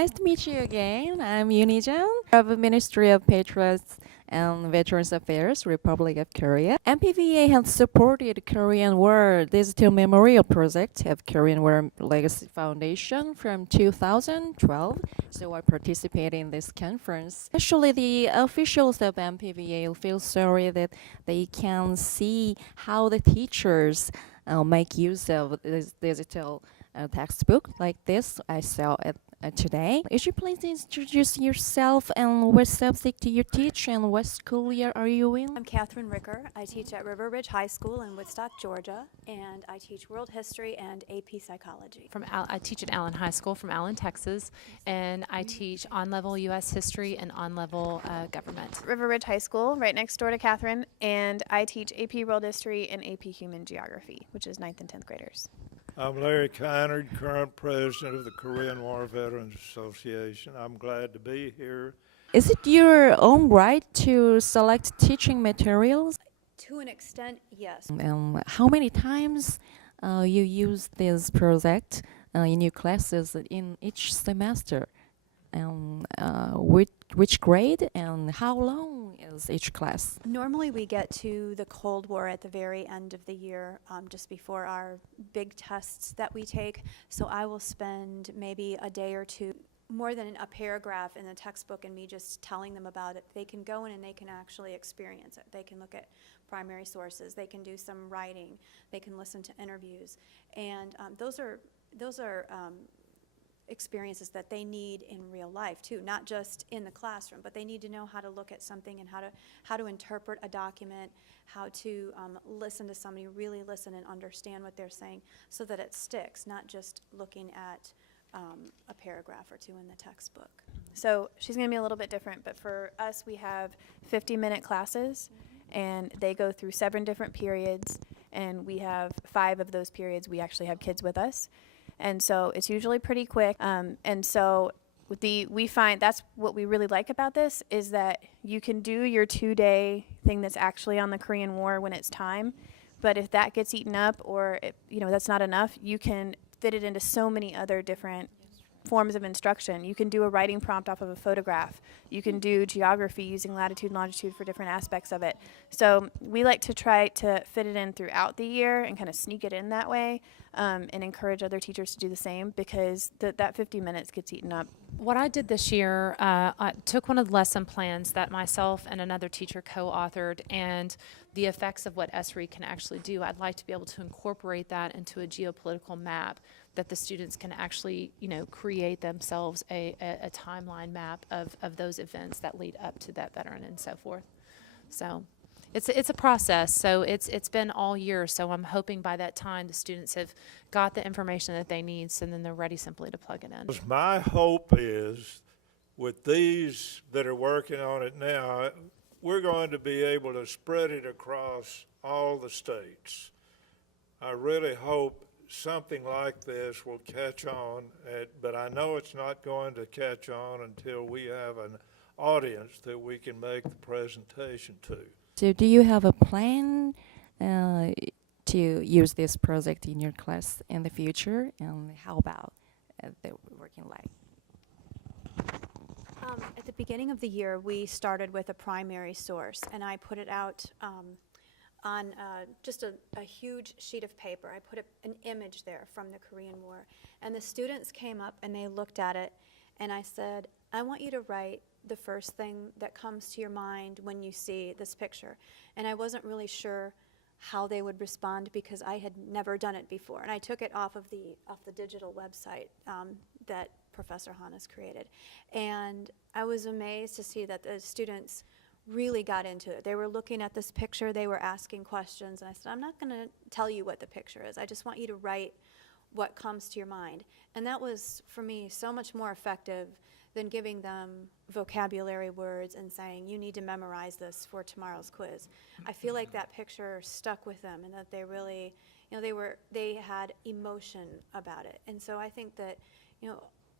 Nice to meet you again. I'm Unijan of the Ministry of Patriots and Veterans Affairs, Republic of Korea. MPVA has supported Korean War Digital Memorial Project of Korean War Legacy Foundation from 2012. So I participate in this conference. Actually, the officials of MPVA feel sorry that they can see how the teachers make use of this digital textbook like this I saw it today. Would you please introduce yourself and what subject do you teach and what school year are you in? I'm Catherine Ricker. I teach at River Ridge High School in Woodstock, Georgia, and I teach World History and AP Psychology. I teach at Allen High School from Allen, Texas, and I teach on-level U.S. History and on-level government. River Ridge High School, right next door to Catherine, and I teach AP World History and AP Human Geography, which is 9th and 10th graders. I'm Larry Kynard, current president of the Korean War Veterans Association. I'm glad to be here. Is it your own right to select teaching materials? To an extent, yes. How many times you use this project in your classes in each semester? Which grade and how long is each class? Normally we get to the Cold War at the very end of the year, just before our big tests that we take. So I will spend maybe a day or two, more than a paragraph in the textbook, and me just telling them about it. They can go in and they can actually experience it. They can look at primary sources. They can do some writing. They can listen to interviews. And those are experiences that they need in real life too, not just in the classroom, but they need to know how to look at something and how to interpret a document, how to listen to somebody, really listen and understand what they're saying so that it sticks, not just looking at a paragraph or two in the textbook. So she's going to be a little bit different, but for us we have 50-minute classes, and they go through 7 different periods, and we have 5 of those periods we actually have kids with us. And so it's usually pretty quick. And so we find that's what we really like about this is that you can do your 2-day thing that's actually on the Korean War when it's time. But if that gets eaten up or that's not enough, you can fit it into so many other different forms of instruction. You can do a writing prompt off of a photograph. You can do geography using latitude and longitude for different aspects of it. So we like to try to fit it in throughout the year and kind of sneak it in that way, and encourage other teachers to do the same, because that 50 minutes gets eaten up. What I did this year, I took one of the lesson plans that myself and another teacher co-authored, and the effects of what ESRI can actually do. I'd like to be able to incorporate that into a geopolitical map that the students can actually, create themselves a timeline map of those events that lead up to that veteran and so forth. So it's a process. So it's been all year. So I'm hoping by that time the students have got the information that they need, so then they're ready simply to plug it in. My hope is with these that are working on it now, we're going to be able to spread it across all the states. I really hope something like this will catch on, but I know it's not going to catch on until we have an audience that we can make the presentation to. So do you have a plan to use this project in your class in the future, and how about the working life? At the beginning of the year, we started with a primary source, and I put it out on just a huge sheet of paper. I put an image there from the Korean War, and the students came up and they looked at it, and I said, I want you to write the first thing that comes to your mind when you see this picture. And I wasn't really sure how they would respond because I had never done it before, and I took it off the digital website that Professor Han has created. And I was amazed to see that the students really got into it. They were looking at this picture, they were asking questions, and I said, I'm not going to tell you what the picture is. I just want you to write what comes to your mind. And that was, for me, so much more effective than giving them vocabulary words and saying, you need to memorize this for tomorrow's quiz. I feel like that picture stuck with them, and that they really, they had emotion about it. And so I think that,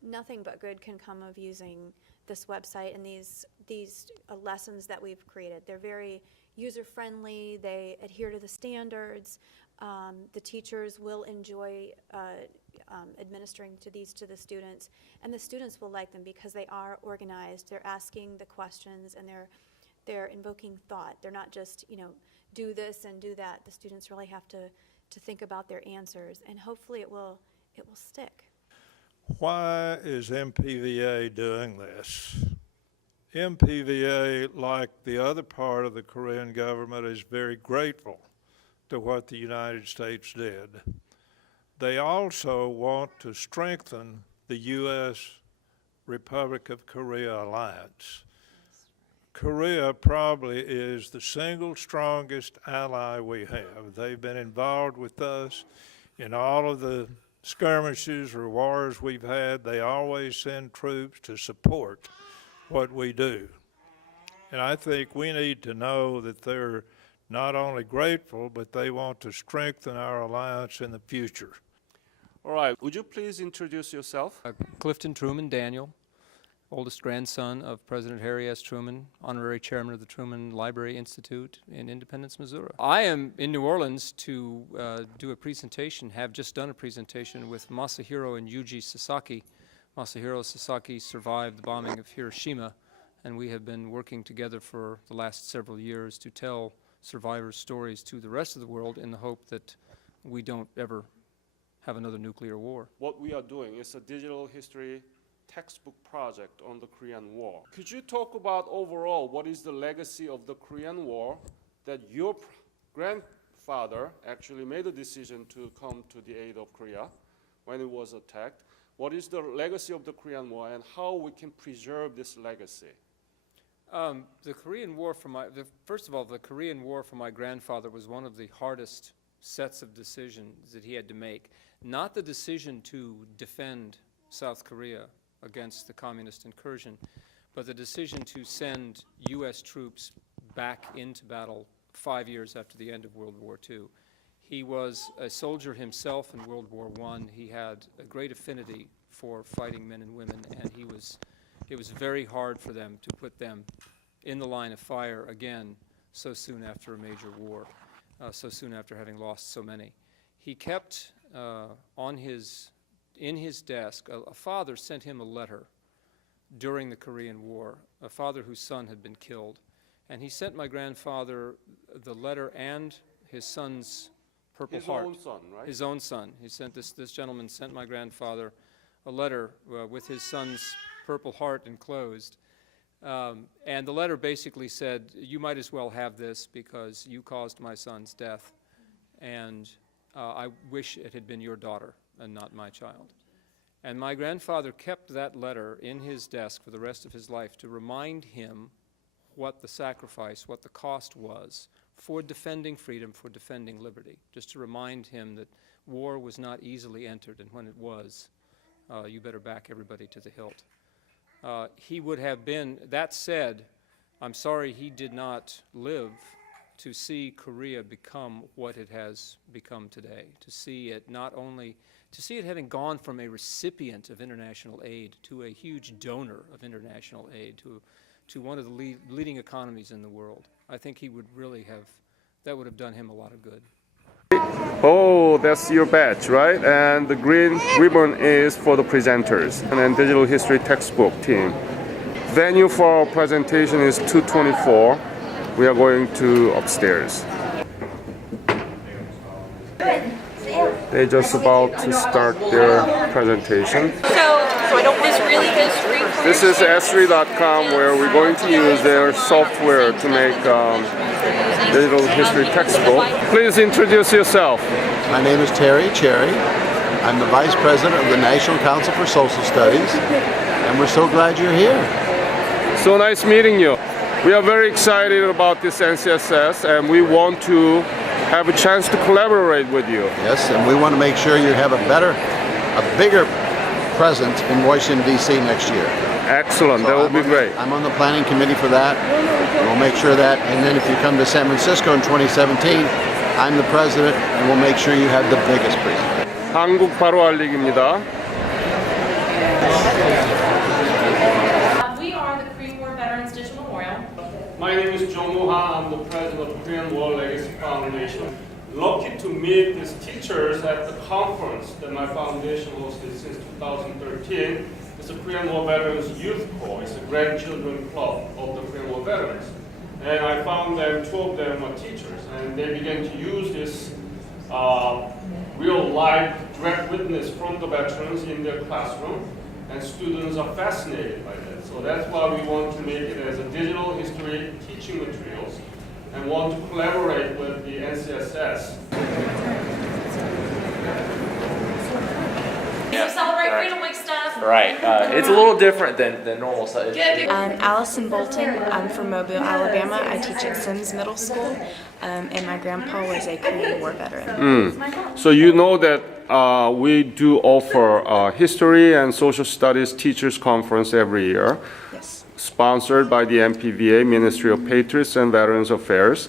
nothing but good can come of using this website and these lessons that we've created. They're very user-friendly. They adhere to the standards. The teachers will enjoy administering to the students, and the students will like them because they are organized. They're asking the questions, and they're invoking thought. They're not just, do this and do that. The students really have to think about their answers, and hopefully it will stick. Why is MPVA doing this? MPVA, like the other part of the Korean government, is very grateful to what the United States did. They also want to strengthen the U.S. Republic of Korea alliance. Korea probably is the single strongest ally we have. They've been involved with us in all of the skirmishes or wars we've had. They always send troops to support what we do. And I think we need to know that they're not only grateful, but they want to strengthen our alliance in the future. All right, would you please introduce yourself? Clifton Truman Daniel, oldest grandson of President Harry S. Truman, honorary chairman of the Truman Library Institute in Independence, Missouri. I am in New Orleans to do a presentation, have just done a presentation with Masahiro and Yuji Sasaki. Masahiro Sasaki survived the bombing of Hiroshima, and we have been working together for the last several years to tell survivors' stories to the rest of the world in the hope that we don't ever have another nuclear war. What we are doing is a digital history textbook project on the Korean War. Could you talk about overall what is the legacy of the Korean War that your grandfather actually made a decision to come to the aid of Korea when it was attacked? What is the legacy of the Korean War and how we can preserve this legacy? The Korean War first of all, the Korean War for my grandfather was one of the hardest sets of decisions that he had to make. Not the decision to defend South Korea against the communist incursion, but the decision to send U.S. troops back into battle 5 years after the end of World War II. He was a soldier himself in World War I. He had a great affinity for fighting men and women, and it was very hard for them to put them in the line of fire again so soon after a major war, so soon after having lost so many. He kept in his desk, a father sent him a letter during the Korean War, a father whose son had been killed. And he sent my grandfather the letter and his son's Purple Heart. His own son, right? His own son. He sent this gentleman sent my grandfather a letter with his son's Purple Heart enclosed. And the letter basically said, you might as well have this because you caused my son's death. And I wish it had been your daughter and not my child. And my grandfather kept that letter in his desk for the rest of his life to remind him what the sacrifice, what the cost was for defending freedom, for defending liberty. Just to remind him that war was not easily entered, and when it was, you better back everybody to the hilt. He would have been, that said, I'm sorry he did not live to see Korea become what it has become today, to see it having gone from a recipient of international aid to a huge donor of international aid, to one of the leading economies in the world. I think he would really that would have done him a lot of good. Oh, that's your badge, right? And the green ribbon is for the presenters and then digital history textbook team. Venue for our presentation is 224. We are going to upstairs. They're just about to start their presentation. This is S3.com where we're going to use their software to make digital history textbook. Please introduce yourself. My name is Terry Cherry. I'm the Vice President of the National Council for Social Studies, and we're so glad you're here. So nice meeting you. We are very excited about this NCSS, and we want to have a chance to collaborate with you. Yes, and we want to make sure you have a bigger presence in Washington, D.C. next year. Excellent, that would be great. I'm on the planning committee for that. We'll make sure that, and then if you come to San Francisco in 2017, I'm the president, and we'll make sure you have the biggest presentation. 한국 바로 알리기입니다. We are the Korean War Veterans Digital Memorial. My name is Jong Woo-ha. I'm the president of Korean War Legacy Foundation. lucky to meet these teachers at the conference that my foundation hosted since 2013. It's the Korean War Veterans Youth Corps. It's a grandchildren club of the Korean War veterans. And I found them, 2 of them were teachers, and they began to use this real life direct witness from the veterans in their classroom, and students are fascinated by that. So that's why we want to make it as a digital history teaching materials and want to collaborate with the NCSS. Celebrate Freedom Week stuff. Right. It's a little different than normal stuff. I'm Allison Bolton. I'm from Mobile, Alabama. I teach at Sims Middle School, and my grandpa was a Korean War veteran. So you know that we do offer history and social studies teachers conference every year, Yes. sponsored by the MPVA, Ministry of Patriots and Veterans Affairs.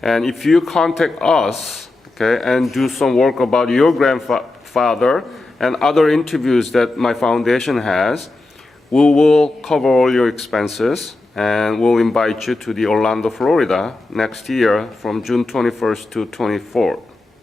And if you contact us, okay, and do some work about your grandfather and other interviews that my foundation has, we will cover all your expenses, and we'll invite you to the Orlando, Florida next year from June 21st to 24th.